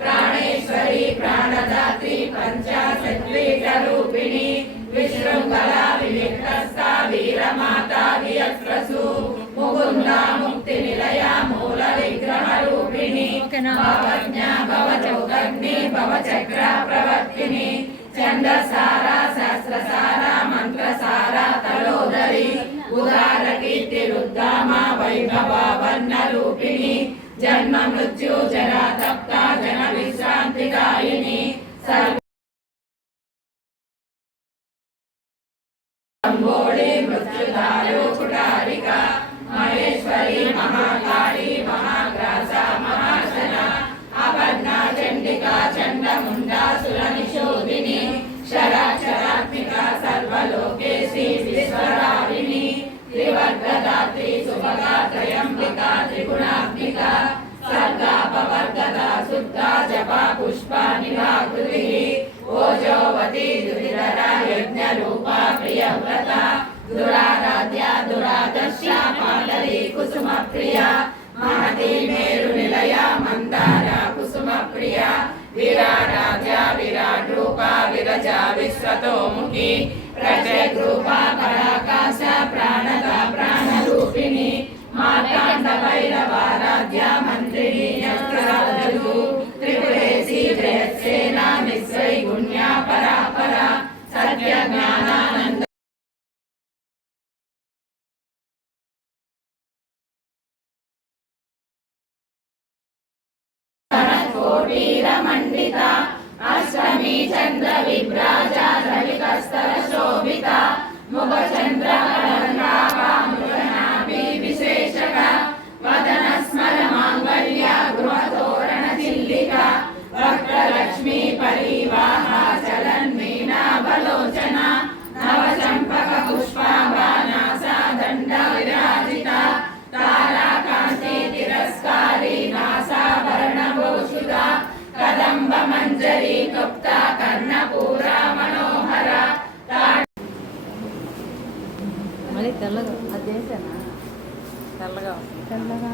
प्राणेश्वरी प्राणदात्री पंचाशत्पीठरूपिणी विशृंखला विविक्तस्था वीरमाता वियत्रसु मुकुंदा मुक्तिनिलया मूल विग्रहरूपिणी भवज्ञा भवचौदग्नि भवचक्र प्रवर्तिनी चंद्रसारा सहस्रसारा मंत्रसारा तलोदरी उदार कीर्ति रुद्धामा वैभवा वर्णरूपिणी जन्म मृत्यु जरा तप्ता जन विश्रांतिदायिनी सर्वोड़े मृत्युदायो कुटारिका महेश्वरी महाकाली महाग्रासा महाशना अपर्णा चंडिका चंडमुंडा सुरनिशोधिनी शराक्षरात्मिका सर्वलोकेशी विश्वरारिणी त्रिवर्गदात्री सुभगा त्रयंबिका त्रिगुणात्मिका सर्गा पवर्गदा शुद्धा जपा पुष्पा निभाकृतिः ओजोवती दुरिधरा यज्ञरूपा प्रियव्रता दुराराध्या दुरादर्शा पाटली कुसुमप्रिया महती मेरुनिलया मंदारा कुसुमप्रिया विराराध्या विराट्रूपा विरजा विश्वतोमुखी प्रत्यग्रूपा पराकाश प्राणदा प्राणरूपिणी मार्ताण्ड भैरवाराध्या मंत्रिणी यत्रादु त्रिपुरेशी जयसेना निस्त्रैगुण्या परापरा सत्य ज्ञानानंद कोटिरमण्डिता अष्टमी चंद्र विभ्राजा रविकस्तर शोभिता मुखचंद्र कलंकामुदनाभि विशेषका वदन स्मर मांगल्य गृहतोरण चिल्लिका वक्रलक्ष्मी परिवाहा चलन्मीना बलोचना नवचंपक पुष्पाभानासा दंड विराजिता ताराकांति तिरस्कारी नासाभरणभूषिता कदंब मंजरी गुप्ता कर्णपूरा मनोहरा మళ్ళీ తెల్లగా అది చేసానా తెల్లగా తెల్లగా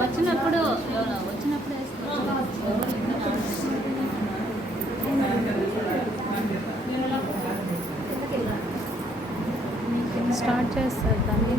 వచ్చినప్పుడు స్టార్ట్ చేస్తారు దాన్ని